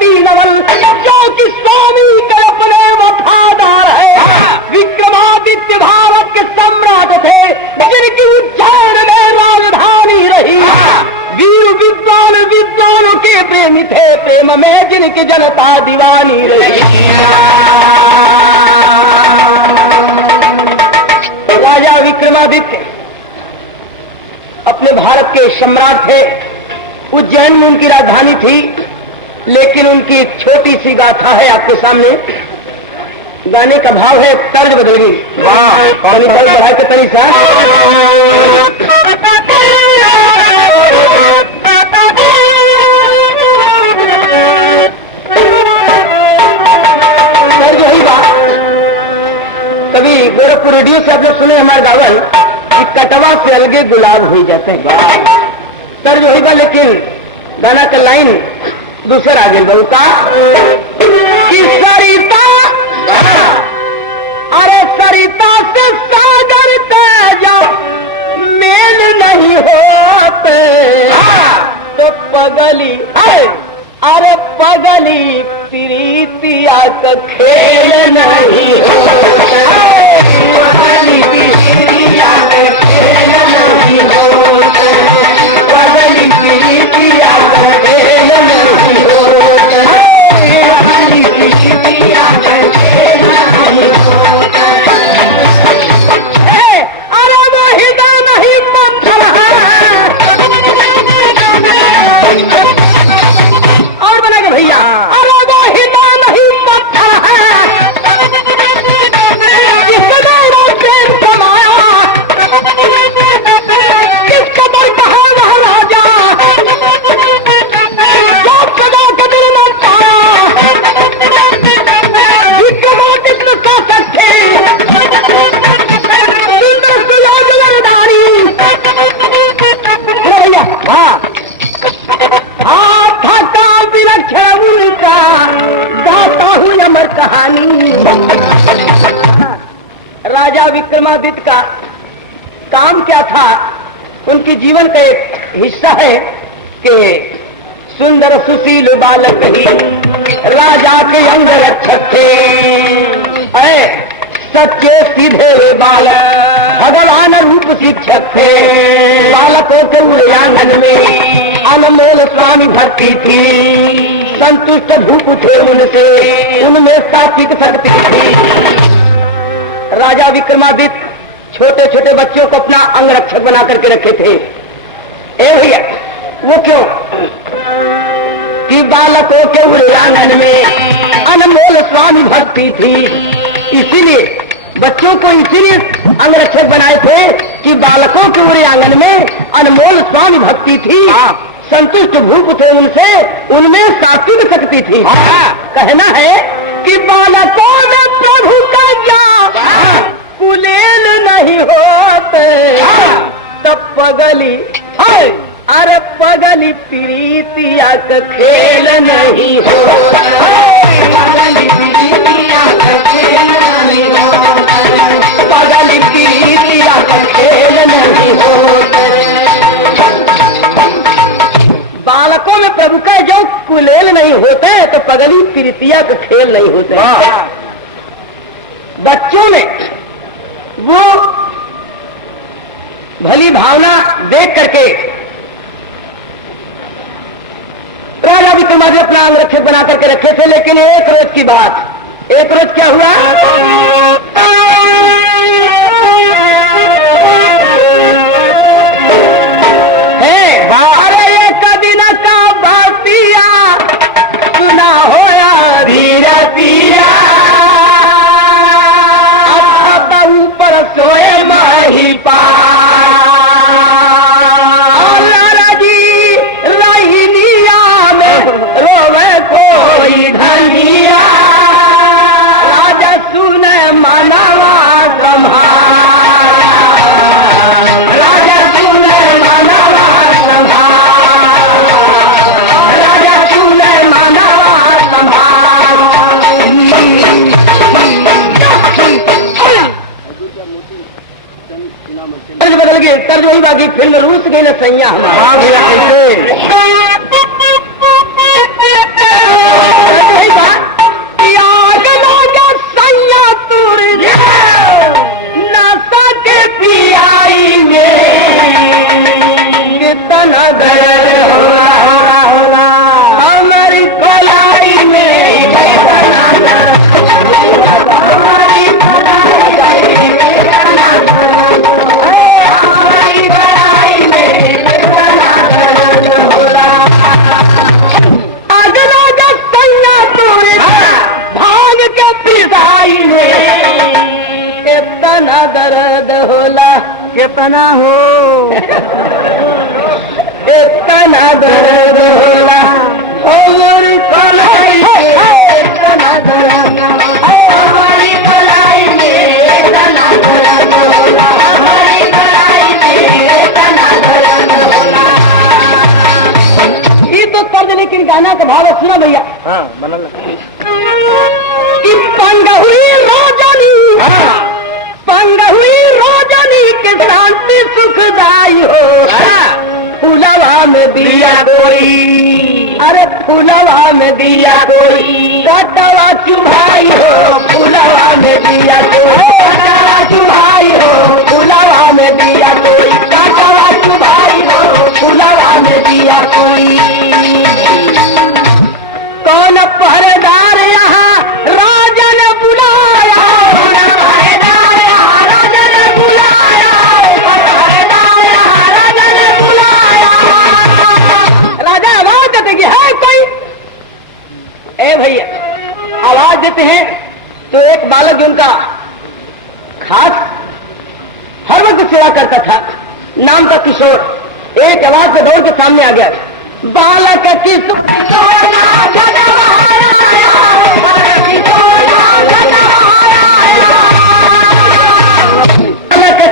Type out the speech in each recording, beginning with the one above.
भक्ति नवल जो कि स्वामी के अपने वफादार है। विक्रमादित्य भारत के सम्राट थे जिनकी उज्जैन में राजधानी रही। वीर विद्वान विद्वानों के प्रेमी थे, प्रेम में जिनकी जनता दीवानी रही। राजा विक्रमादित्य अपने भारत के सम्राट थे। उज्जैन में उनकी राजधानी थी, लेकिन उनकी एक छोटी सी गाथा है आपके सामने। गाने का भाव है, तर्ज बदल गई। वाह, बढ़ा के तरी सा तर्ज वही बात। कभी गोरखपुर रेडियो से आप लोग सुने हमारे गावन कि कटवा से अलगे गुलाब हो जाते हैं। तर्ज वही बा, लेकिन गाना का लाइन दूसरा आगे बहुता कि सरिता, अरे सरिता से सागर तेजा मेल नहीं होते तो पगली, अरे पगली प्रीतिया का खेल नहीं होता। पगली प्रीतिया का खेल नहीं होता। पगली प्रीतिया का खेल नहीं होता। पगली प्रीतिया का खेल नहीं होता। अरे वो हिदा नहीं पत्थर है। और बना के भैया, अरे वो हिदा नहीं पत्थर है। किस कदर प्रेम कमाया, किस कदर कहा वह राजा, सब कदर कदर न पाया। विक्रमादित्य का सच्चे सुंदर सुयोग वरदानी। भैया हाँ था विलक्षण उनका गाता हूँ अमर कहानी। राजा विक्रमादित्य का काम क्या था, उनके जीवन का एक हिस्सा है कि सुंदर सुशील बालक ही राजा के अंग रक्षक थे। सच्चे सीधे बालक भगवान रूप शिक्षक थे। बालकों के उड़े आंगन में अनमोल स्वामी भक्ति थी। संतुष्ट धूप थे उनसे, उनमें सात्विक शक्ति थी। राजा विक्रमादित्य छोटे छोटे बच्चों को अपना अंग रक्षक बना करके रखे थे। ए भैया, वो क्यों कि बालकों के उड़े आंगन में अनमोल स्वामी भक्ति थी। इसीलिए बच्चों को इसीलिए अंगरक्षक बनाए थे कि बालकों के उड़े आंगन में अनमोल स्वामी भक्ति थी। संतुष्ट भूप थे उनसे, उनमें सात्विक शक्ति थी। कहना है कि बालकों में प्रभु का ज्ञान कुलेल नहीं होते तब पगली, अरे पगली प्रीतिया का खेल नहीं होता। पगली प्रीतिया का खेल नहीं होता। पगली प्रीतिया का खेल नहीं होता। बालकों में प्रभु का जो कुलेल नहीं होते तो पगली प्रीतिया का खेल नहीं होते। बच्चों में वो भली भावना देख करके राजा विक्रमादित्य अपना अंगरक्षक बना करके रखे थे। लेकिन एक रोज की बात, एक रोज क्या हुआ, अरे एक दिन का बातिया सुना होया धीरे पिया। अब ऊपर सोए माही पा बदल गए। तर्ज वही बाकी फिल्म रूस गई ना सैया हमारा। तना हो तना दर्द होला और कलाई में तना दर्द हमारी कलाई में तना दर्द होला हमारी कलाई में तना दर्द होला। ये तो तर्ज लेकिन गाना का भाव सुना भैया। हाँ बनल कि पंग हुई रोजनी पंग हुई रोजनी के शांति सुखदाई हो फुलवा में दिया कोई अरे फुलवा में दिया कोई कटवा चुभाई हो फुलवा में दिया कोई कटवा चुभाई हो फुलवा में दिया कोई कटवा चुभाई हो फुलवा में दिया कोई। कौन पहरेदार यहाँ राजा ने बुलाया पहरेदार यहाँ राजा ने बुलाया पहरेदार यहाँ राजा ने बुलाया। राजा आवाज देते कि है कोई ए भैया आवाज देते हैं तो एक बालक जो उनका खास हर वक्त सेवा करता था नाम था किशोर एक आवाज से दौड़ के सामने आ गया बालक किशोर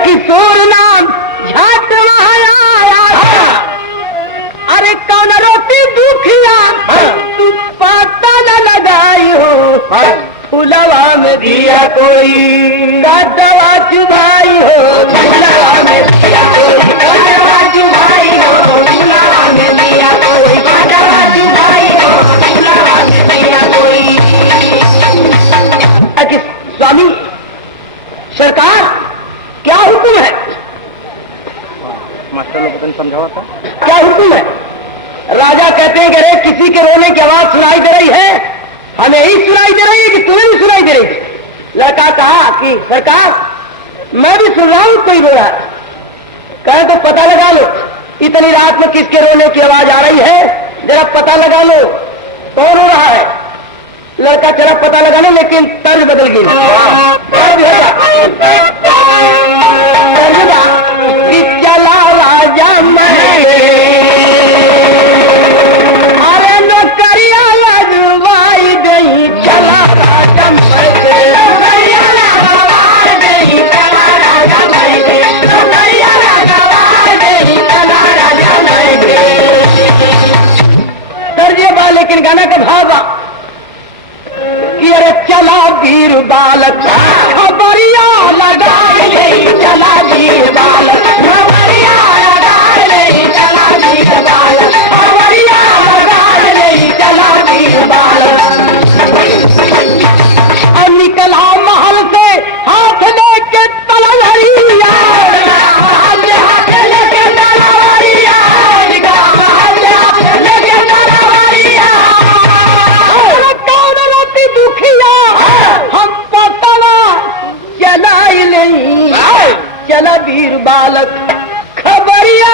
किशोर नाम झट आया अरे कौन रोटी दुखिया तू पता न लगाई हो फुलवा में दिया कोई कटवा चुभाई हो फुलवा में दिया कोई कटवा चुभाई हो फुलवा में दिया कोई कटवा चुभाई हो फुलवा में दिया कोई। स्वामी सरकार क्या हुक्म है मास्टर लोग पता समझावा था क्या हुक्म है। राजा कहते हैं कि अरे किसी के रोने की आवाज सुनाई दे रही है हमें ही सुनाई दे रही है कि तुम्हें भी सुनाई दे रही है। लड़का कहा कि सरकार मैं भी सुन रहा हूं कोई रो रहा है कहे तो पता लगा लो इतनी रात में किसके रोने की आवाज आ रही है जरा पता लगा लो कौन रो रहा है। लड़का चला पता लगा लो लेकिन तर्ज बदल गई कि चला राजा अरे नौकरिया लगवाई गई चला राजा तर्ज बा लेकिन गाना का भाव कि अरे चला वीर बालक खबरिया लगाई नहीं चला वीर बालक खबरिया लगाई नहीं चला वीर बालक खबरिया लगाई नहीं चला वीर बालक। और निकला महल से हाथ लेके तलवारिया हाथ लेके तलवारिया लेके तलवारिया दुखिया हम पतला चलाई नहीं चला वीर बालक खबरिया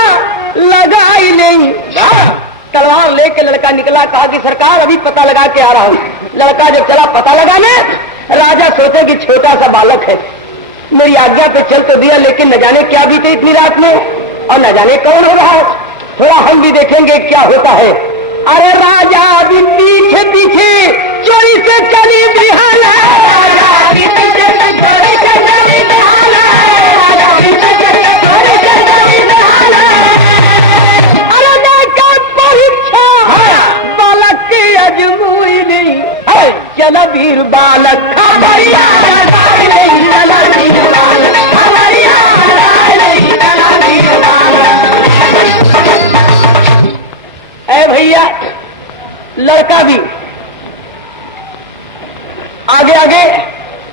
लगाई नहीं। तलवार लेके लड़का निकला कहा कि सरकार अभी पता लगा के आ रहा हूं। लड़का जब चला पता लगाने राजा सोचे कि छोटा सा बालक है मेरी आज्ञा पे चल तो दिया लेकिन न जाने क्या बीते इतनी रात में और न जाने कौन हो रहा है थोड़ा हम भी देखेंगे क्या होता है। अरे राजा भी पीछे पीछे चोरी से चली बिहाल परीक्षा बालक की अजमूई नहीं चला वीर बालक खबरिया नहीं चला वीर बालक खबरिया नहीं चला वीर बालक। ऐ भैया लड़का भी आगे आगे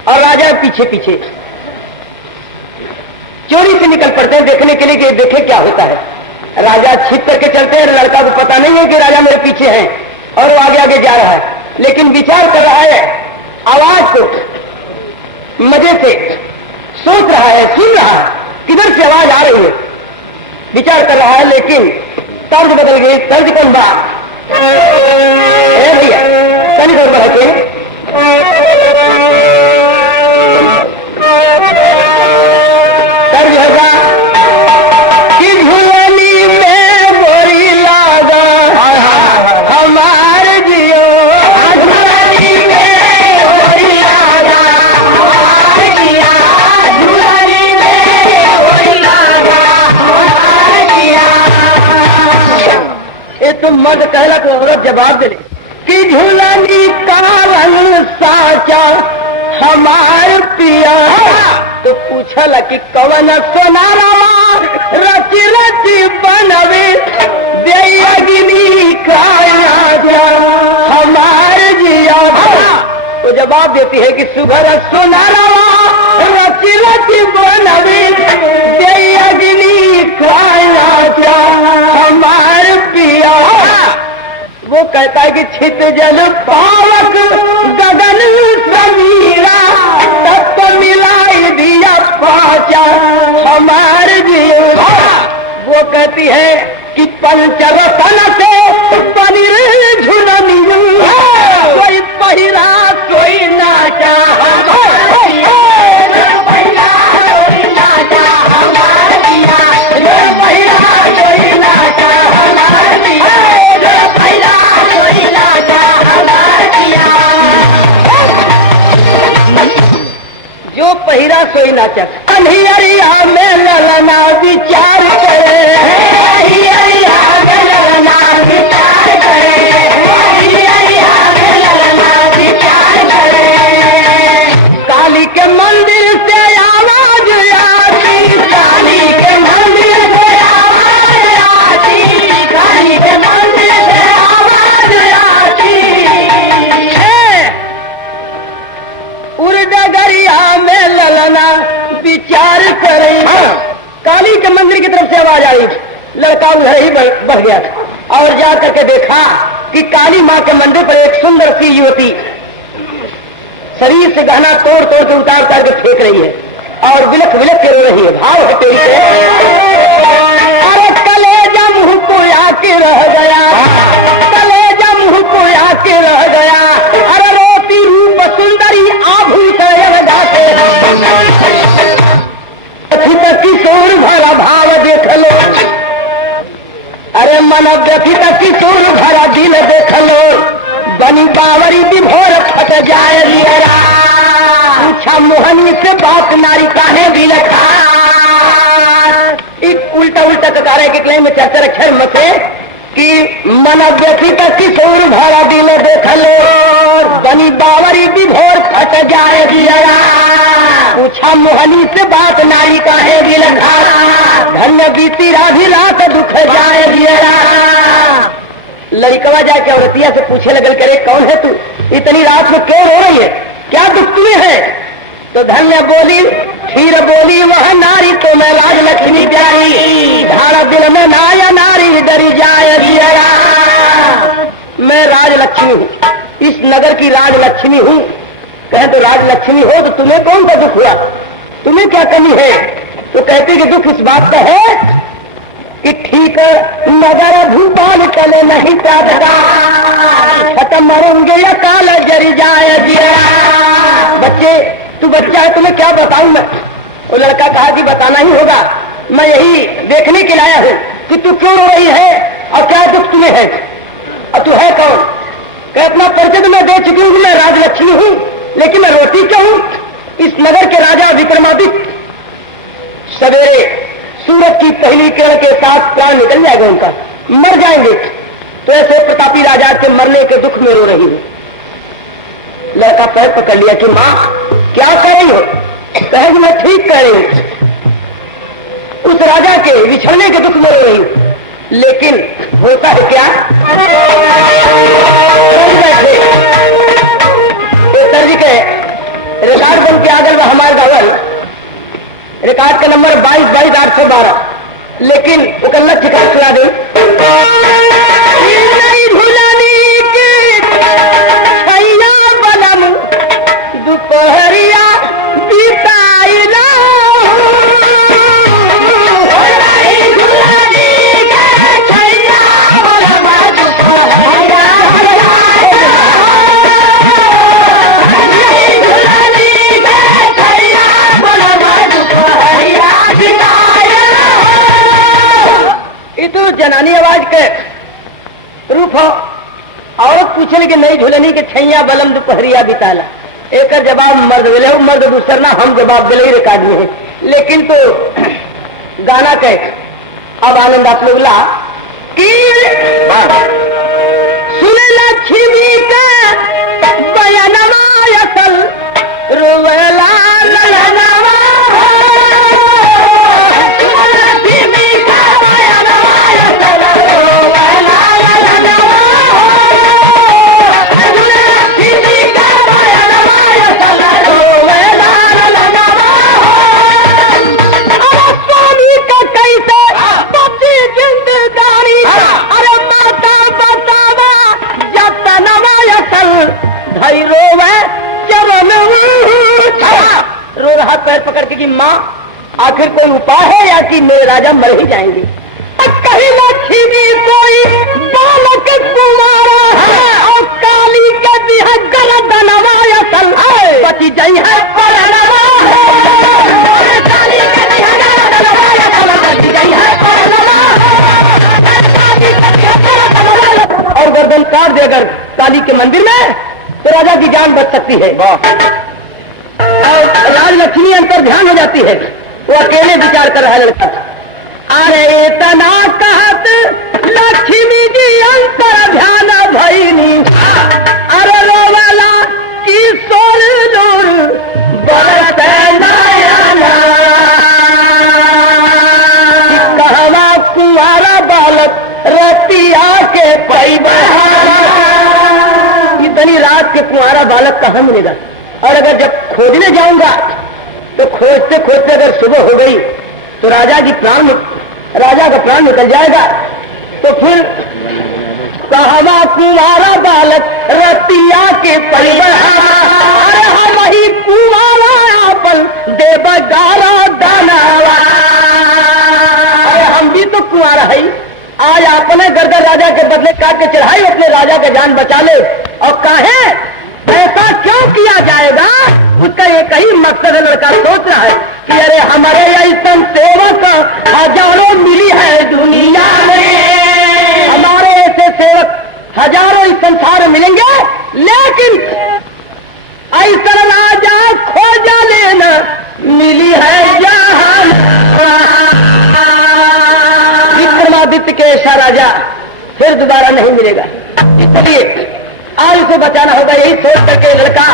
और राजा पीछे पीछे चोरी से निकल पड़ते हैं देखने के लिए कि देखे क्या होता है। राजा छिप करके चलते हैं लड़का को पता नहीं है कि राजा मेरे पीछे हैं और वो आगे आगे जा रहा है लेकिन विचार कर रहा है आवाज को मजे से सोच रहा है सुन रहा है किधर से आवाज आ रही है विचार कर रहा है लेकिन तर्ज बदल गई। तर्ज कौन बा भैया तनी तौर पर है तर्ज होगा तो मर्द कहला तो औरत जवाब दे कि झूलनी कारण साचा हमार पिया। तो पूछला कि कवन सोनारावा रच रच बनवे दे अग्नि काया हमार जिया। तो जवाब देती है कि सुभर सोनारावा रच रच बनवे दे अग्नि काया हमार पिया। वो कहता है कि छित जल पावक गगन समीरा तब तो मिलाई दिया पाचा हमार जीवा। वो कहती है कि पंचरतन से पनीर झुलनी कोई पहिरा कोई नाचा जो पहिरा सोई नाचक। अनहियरिया में ललना विचार करे अनहियरिया में ललना विचार करे अनहियरिया में ललना विचार करे। काली के मंदिर से आवाज आती काली के मंदिर से आवाज आती काली के मंदिर से आवाज आती उर्दगरिया में ललना विचार करे। काली के मंदिर की तरफ से आवाज आई। लड़का उधर ही बढ़ गया और जा करके देखा कि काली माँ के मंदिर पर एक सुंदर सी युवती शरीर से गहना तोड़ तोड़ के उतार उतार के फेंक रही है और विलख विलख के रो रही है। भाव है तेरी से अरे कलेजा मुंह को आके रह गया कलेजा मुंह को आके रह गया। अरे रोती रूप सुंदरी आभूषण गाते किशोर भरा भाव देख लो। अरे मन व्यथित किशोर भरा दिल देख लो बनी बावरी विभोर फट जाए लियरा। पूछा मोहनी से बात नारी काहे भी लखा। एक उल्टा उल्टा ककारे के क्लेम में चर्चा अक्षर मथे कि मन व्यथित किशोर भरा दिल देख लो बनी बावरी विभोर फट जाए लियरा। पूछा मोहनी से बात नारी काहे भी लखा। धन्य बीती राधी रात दुख जाए दियरा। लड़कवा जाके औरतिया से पूछे लगल करे कौन है तू इतनी रात में क्यों रो रही है क्या दुख तुम्हें है। तो धन्य बोली फिर बोली वह नारी तो मैं राजलक्ष्मी प्यारी धारा दिल में नाया नारी डरी जाए दियरा। मैं राजलक्ष्मी हूँ इस नगर की राजलक्ष्मी हूँ। कहे तो राजलक्ष्मी हो तो तुम्हें कौन सा दुख हुआ तुम्हें क्या कमी है। तो कहते कि दुख इस बात का है कि ठीक नगर भूपाल चले नहीं चाहता खत्म मरूंगे या काल जरी जाए दिया। बच्चे तू बच्चा है तुम्हें क्या बताऊं मैं। वो लड़का कहा कि बताना ही होगा मैं यही देखने के लाया हूँ कि तू क्यों रो रही है और क्या दुख तुम्हें है और तू है कौन। कह अपना परिचय तो मैं दे चुकी हूँ मैं राजलक्ष्मी हूँ लेकिन मैं रोती क्यों हूँ। इस नगर के राजा विक्रमादित्य सवेरे सूरज की पहली किरण के साथ प्राण निकल जाएगा उनका मर जाएंगे। तो ऐसे प्रतापी राजा के मरने के दुख में रो रही है। लड़का पैर पकड़ लिया कि माँ क्या कह रही हो। कहे कि मैं ठीक कह रही हूँ उस राजा के बिछड़ने के दुख में रो रही हूँ लेकिन होता है क्या। सर जी के रिकॉर्ड बन के आगल में हमारे गावल रिकॉर्ड का नंबर 22-22-812 लेकिन वो कन्नत ठिकाना सुना दे। दोपहरिया बिताइला तो जनानी आवाज के रूप हो। औरत पूछे कि नहीं झुलनी के छैया बलम दोपहरिया बिताला एक जवाब मर्द बोले मर्द दूसर ना हम जवाब दिले रिकॉर्ड में है। लेकिन तो गाना के अब आनंद आप लोग ला कि भाई रोवे चरण रो रहा पैर पकड़ के कि माँ आखिर कोई उपाय है या कि मेरे राजा मर ही जाएंगे। कहीं लक्ष्मी कोई बालक कुमारा है और काली के दिया गरदनवा असल है बची जई है परनवा है काली के दिया गरदनवा असल बची जई है परनवा और गर्दन काट दे अगर काली के मंदिर में तो राजा की जान बच सकती है। और राजलक्ष्मी अंतर ध्यान हो जाती है। वो अकेले विचार कर रहा है लड़का। अरे तना कहत लक्ष्मी जी अंतर ध्यान भईनी अरे रोवाला किशोर जोर बरस नयना कहवा कुंवारा बालक रतिया के पैबहारा। इतनी रात के कुंवारा बालक कहाँ मिलेगा? और अगर जब खोजने जाऊंगा तो खोजते खोजते अगर सुबह हो गई तो राजा का प्राण निकल जाएगा। तो फिर कहवा कुंवारा बालक रतिया के परिवार अरे हम ही कुंवारा अपन देवगारा दानावा। अरे हम भी तो कुंवारा है। आज अपने गर्दन राजा के बदले काट के चढ़ाई अपने राजा का जान बचा ले। और काहे ऐसा क्यों किया जाएगा? उसका एक ही मकसद है। लड़का सोच रहा है कि अरे हमारे ऐसा सेवक हजारों मिली है दुनिया में, हमारे ऐसे सेवक हजारों इस संसार में मिलेंगे, लेकिन ऐसा राजा खोजा लेना मिली है जहां। विक्रमादित्य के ऐसा राजा फिर दोबारा नहीं मिलेगा। इसलिए आज उसे बचाना होगा। यही सोच करके लड़का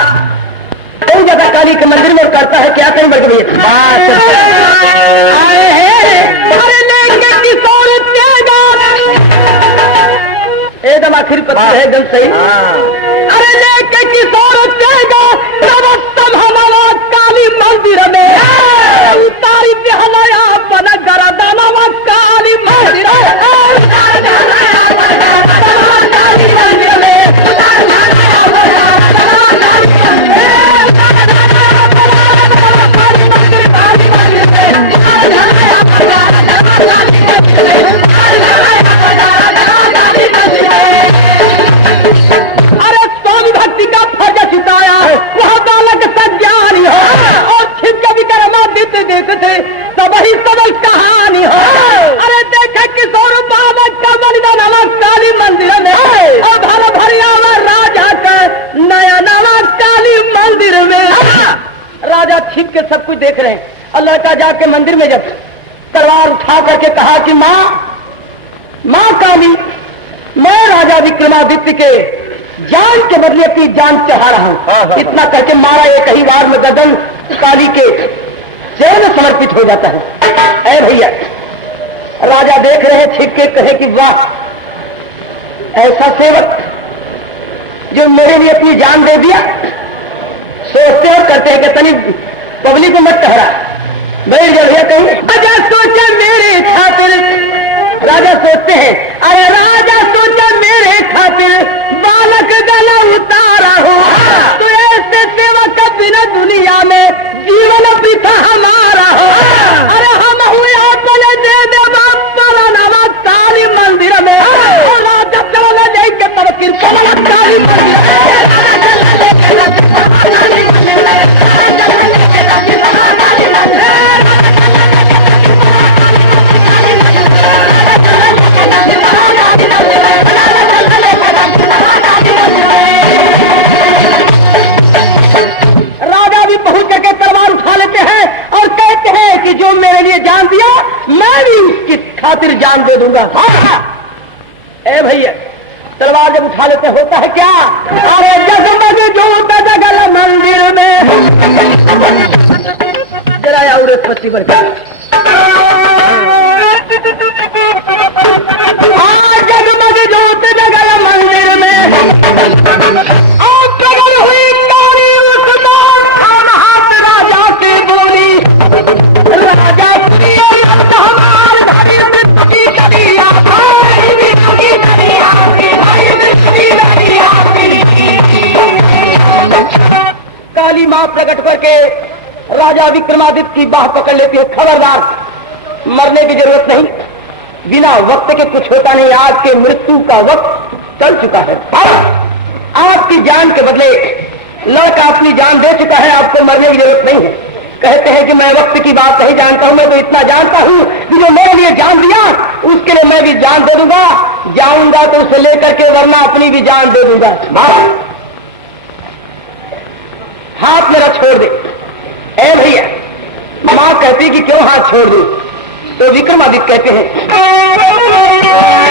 कई जगह काली के मंदिर में करता है क्या कहीं बढ़ एकदम आखिर पता है एकदम सही। अरे लेके किशोर तेगा हमारा काली मंदिर में उतारी हमारा बना गरदनवा काली मंदिर अरे स्वामी भक्ति का फर्ज छिपाया वहाँ बालक सज्ञानी हो और छिप के विक्रमादित्य देखते सब ही सब कहानी हो। अरे देखा किशोर बालक का बलिदान हमारा काली मंदिर में और भर भरिया राजा का नया नवा काली मंदिर में। राजा छिप के सब कुछ देख रहे हैं। अल्लाह का जाके मंदिर में जब तलवार उठा करके कहा कि माँ काली, मैं राजा विक्रमादित्य के जान के बदले अपनी जान चढ़ा रहा हूं। इतना करके मारा एक ही बार में गर्दन काली के चरण में समर्पित हो जाता है। ऐ भैया राजा देख रहे छिप के कहे कि वाह, ऐसा सेवक जो मेरे लिए अपनी जान दे दिया। सोचते और करते हैं कि तनी पब्लिक को मत ठहरा बैठ जाए कहीं। राजा सोचा मेरे खातिर, राजा सोचते हैं अरे राजा सोचा मेरे खातिर बालक गला उतारा हो तो ऐसे सेवक बिना दुनिया में जीवन पिता हमारा हो। अरे हम हुए अपने दे दे नवा काली मंदिर में और राजा चला जाएंगे तब कृपा काली राजा भी पहुंच करके तलवार उठा लेते हैं और कहते हैं कि जो मेरे लिए जान दिया मैं भी उसकी खातिर जान दे दूंगा। ए भैया तलवार जब उठा लेते होता है क्या? अरे जगमग जोत जगल मंदिर में जरा और पच्ची बढ़ जगमग जोत जगल मंदिर में प्रगट हुई नारी उसमें हाथ राजा की बोली राजा हमार घड़ी में कभी कभी मां प्रकट करके राजा विक्रमादित्य की बाह पकड़ लेती है। खबरदार, मरने की जरूरत नहीं, बिना वक्त के कुछ होता नहीं, आपके मृत्यु का वक्त चल चुका है। आपकी जान के बदले लड़का अपनी जान दे चुका है, आपको मरने की जरूरत नहीं है। कहते हैं कि मैं वक्त की बात नहीं जानता हूं, मैं तो इतना जानता हूं कि जो मेरे लिए जान दिया उसके लिए मैं भी जान दे दूंगा, जाऊंगा तो उसे लेकर के, वरना अपनी भी जान दे दूंगा। हाथ मेरा छोड़ दे। ए भैया, मां कहती कि क्यों हाथ छोड़ दूं? तो विक्रमादित्य कहते हैं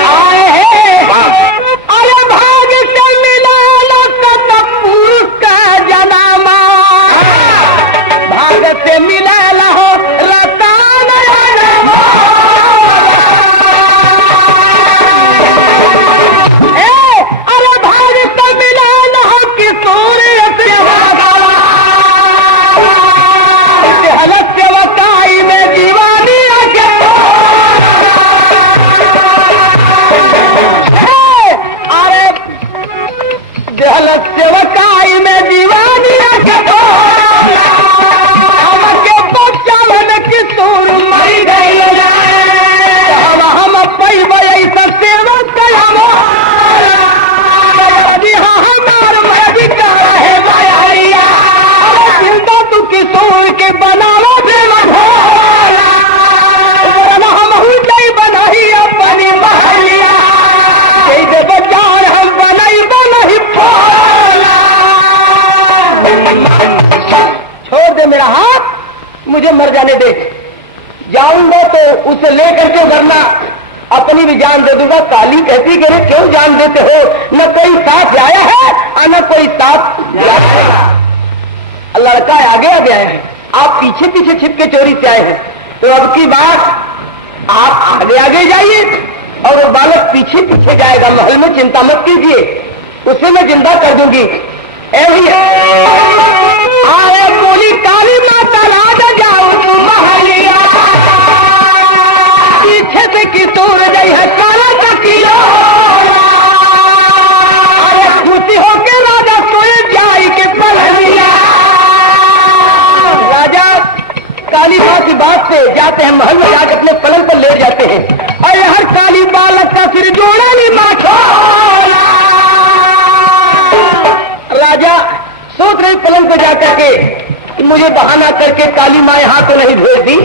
आए हैं अरे भाग से मिला पुरुष का जनामा, भाग से मिला लहो रतान अरे भाग से मिला लहो किशोर हलस्यवकाई में दीवानी हलस्यवकाई में दीवानी हमके बचावन किशोर मरी गई हम पैब ऐसा सेवक हमार मैं भी है माया जिंदा तू किशोर के बनावा हम नहीं बनाई अपनी महलिया बचान हम बनाई बनाई छोड़ दे मेरा हाथ, मुझे मर जाने दे। जाऊंगा तो उसे लेकर के, वरना अपनी भी जान दे दूंगा। काली कहती कि अरे क्यों जान देते हो, न कोई साथ आया है और न कोई साथ लड़का आगे आगे आया है, आप पीछे पीछे छिप के चोरी से आए हैं। तो अब की बात आप आगे आगे जाइए और वो बालक पीछे पीछे जाएगा। महल में चिंता मत कीजिए, उसे मैं जिंदा कर दूंगी। आए बोली काली माता राजा जाओ तुम महलिया, पीछे से किशोर गई है काला तकिया। अरे खुशी होके राजा सोए जाई के पलनिया। राजा काली माँ की बात से जाते हैं महल में, जाकर अपने पलंग पर लेट जाते हैं। और हर काली बालक का सिर जोड़ा नहीं माथा। राजा सोच रही पलंग पर जाकर के मुझे बहाना करके काली माँ यहाँ तो नहीं भेज दी,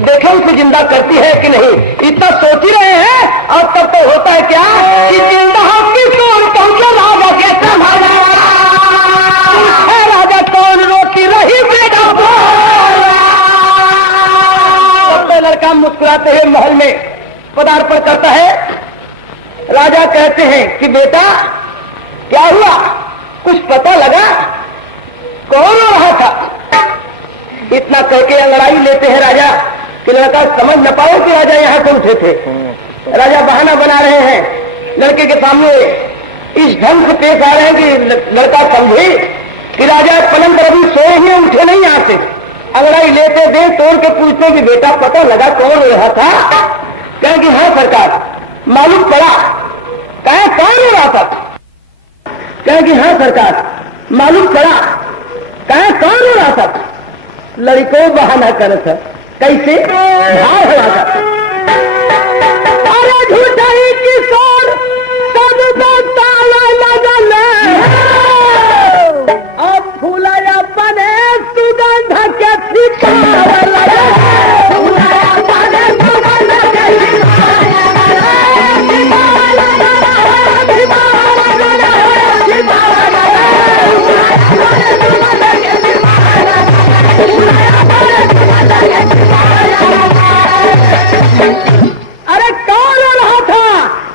देखे उसे जिंदा करती है कि नहीं, इतना सोच ही रहे हैं। और तब तो होता है क्या कि जिंदा किशोर पहुंचे राजा के संभाला। राजा कौन रोती रही बेटा, लड़का मुस्कुराते हुए महल में पदार्पण करता है। राजा कहते हैं कि बेटा क्या हुआ, कुछ पता लगा, कौन हो रहा था? इतना कहके अंगड़ाई लेते हैं राजा कि लड़का समझ न पाए कि राजा यहाँ से उठे थे। राजा बहाना बना रहे हैं, लड़के के सामने इस ढंग से पेश आ रहे हैं कि लड़का समझे कि राजा पलंग पर अभी सोए ही उठे नहीं आते। अंगड़ाई लेते दे तोड़ के पूछते कि बेटा पता लगा कौन हो रहा था? कहें कि हाँ सरकार, मालूम पड़ा। कहें कौन हो रहा था? कहें कि हाँ सरकार, मालूम पड़ा। कहें कौन हो रहा था? लड़को बहाना कर था, कैसे भाव हो रहा था। अरे झूठा ही किशोर सब ताला लगल, अब फूलाया बने सुगंध के छिपावे लगे। अरे कौन हो रहा था?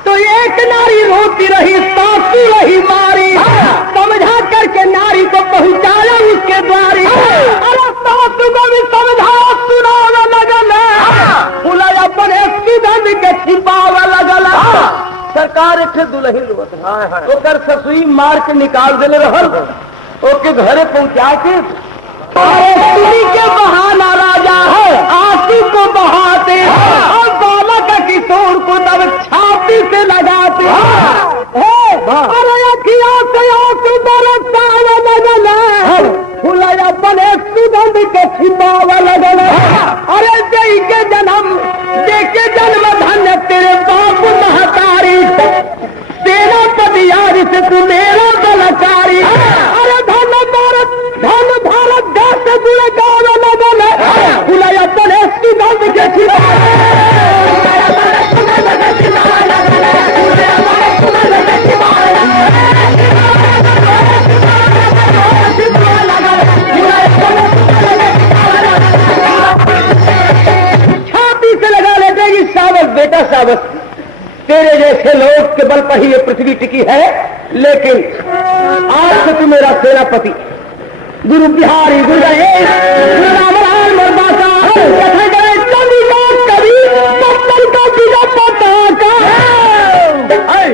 तो एक नारी रोती रही, सासू रही मारी, समझा करके नारी को पहुंचाया उसके द्वारी। अरे सासू को भी समझा सुनावा लगल, बुलाया बने सुगंध के छिपावा लगल। सरकार एक दुल्ही रोत ओकर ससुई मार के निकाल दिले रहल, ओके घरे पहुंचा के के बहाना राजा आंसू को बहाते और बालक किशोर को तब छाती से लगाते और अखियों से आंसू बरसाने लगल। फुलाया अपने सुगंध के छिपावा लगल। अरे दई के जन्म दे के जन्म धन्य तेरे बाप महतारी, तेरा पतियारी से तू मेरा बलकारी। अरे धन भारत देश से जुड़े गाँव लगल, बुलाया अपने सुगंध के छाती से लगा लेते कि सावस बेटा सावस, तेरे जैसे लोग के बल पर ही ये पृथ्वी टिकी है, लेकिन आज से तू मेरा सेनापति गुरु बिहारी गुरु गणेश गुरु रामलाल मरदासा कथा करे कवि का कवि पत्थर का बिना पता का। अरे